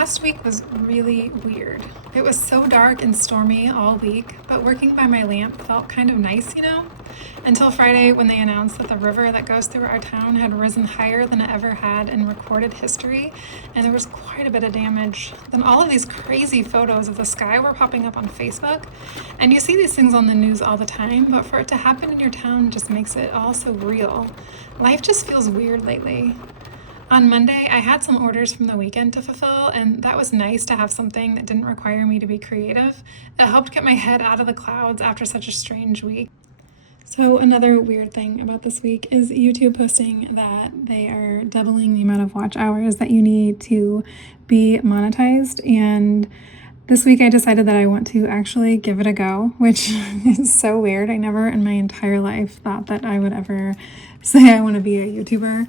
Last week was really weird. It was so dark and stormy all week, but working by my lamp felt kind of nice, until Friday when they announced that the river that goes through our town had risen higher than it ever had in recorded history, and there was quite a bit of damage. Then all of these crazy photos of the sky were popping up on Facebook, and you see these things on the news all the time, but for it to happen in your town just makes it all so real. Life just feels weird lately. On Monday, I had some orders from the weekend to fulfill, and that was nice to have something that didn't require me to be creative. It helped get my head out of the clouds after such a strange week. So another weird thing about this week is YouTube posting that they are doubling the amount of watch hours that you need to be monetized. And this week I decided that I want to actually give it a go, which is so weird. I never in my entire life thought that I would ever say I want to be a YouTuber.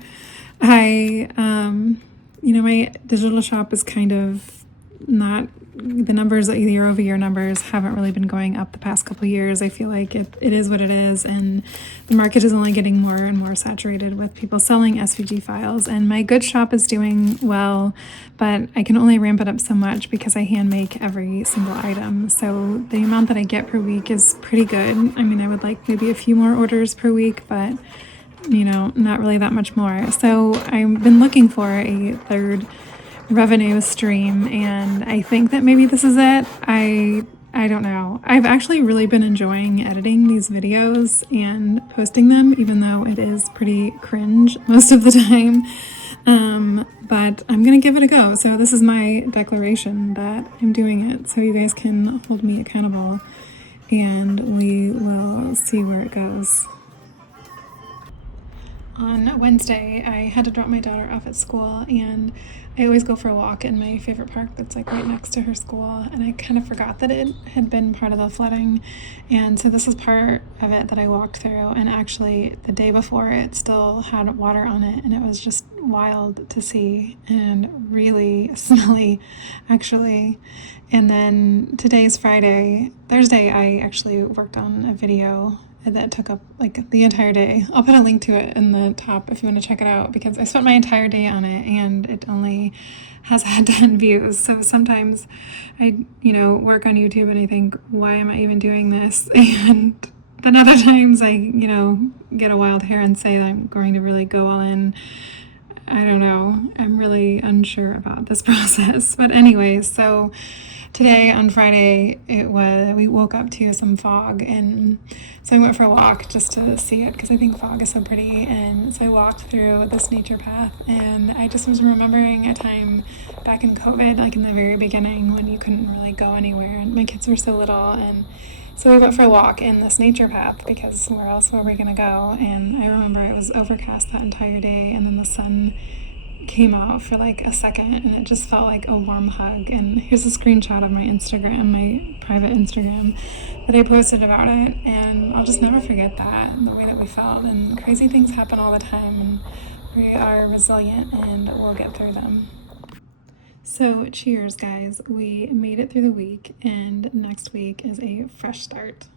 My digital shop is kind of not, the numbers, the year-over-year numbers haven't really been going up the past couple of years. I feel like it is what it is, and the market is only getting more and more saturated with people selling SVG files, and my good shop is doing well, but I can only ramp it up so much because I hand make every single item. So the amount that I get per week is pretty good. I mean, I would like maybe a few more orders per week, but not really that much more. So I've been looking for a third revenue stream, and I think that maybe this is it. I don't know. I've actually really been enjoying editing these videos and posting them, even though it is pretty cringe most of the time. But I'm gonna give it a go. So this is my declaration that I'm doing it, so you guys can hold me accountable, and we will see where it goes. On Wednesday, I had to drop my daughter off at school, and I always go for a walk in my favorite park that's like right next to her school, and I kind of forgot that it had been part of the flooding, and so this is part of it that I walked through, and actually the day before it still had water on it, and it was just wild to see and really smelly, actually. And then today's Friday. Thursday I actually worked on a video that took up like the entire day. I'll put a link to it in the top if you want to check it out, because I spent my entire day on it and it only has had 10 views. So sometimes I, work on YouTube and I think, why am I even doing this? And then other times I, get a wild hair and say I'm going to really go all in. I don't know. I'm really unsure about this process. But anyway, so today on Friday, we woke up to some fog, and so I went for a walk just to see it because I think fog is so pretty. And so I walked through this nature path, and I just was remembering a time back in COVID, like in the very beginning when you couldn't really go anywhere and my kids were so little, and so we went for a walk in this nature path because where else were we gonna go? And I remember it was overcast that entire day, and then the sun came out for like a second, and it just felt like a warm hug. And here's a screenshot of my Instagram, my private Instagram, that I posted about it, and I'll just never forget that and the way that we felt. And crazy things happen all the time, and we are resilient and we'll get through them. So cheers, guys. We made it through the week, and next week is a fresh start.